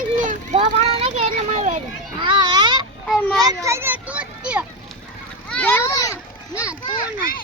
દવાખાના નાખે એટલે મારવા દે. હા હે માર થઈ જાય તું જ દે. ના તું ના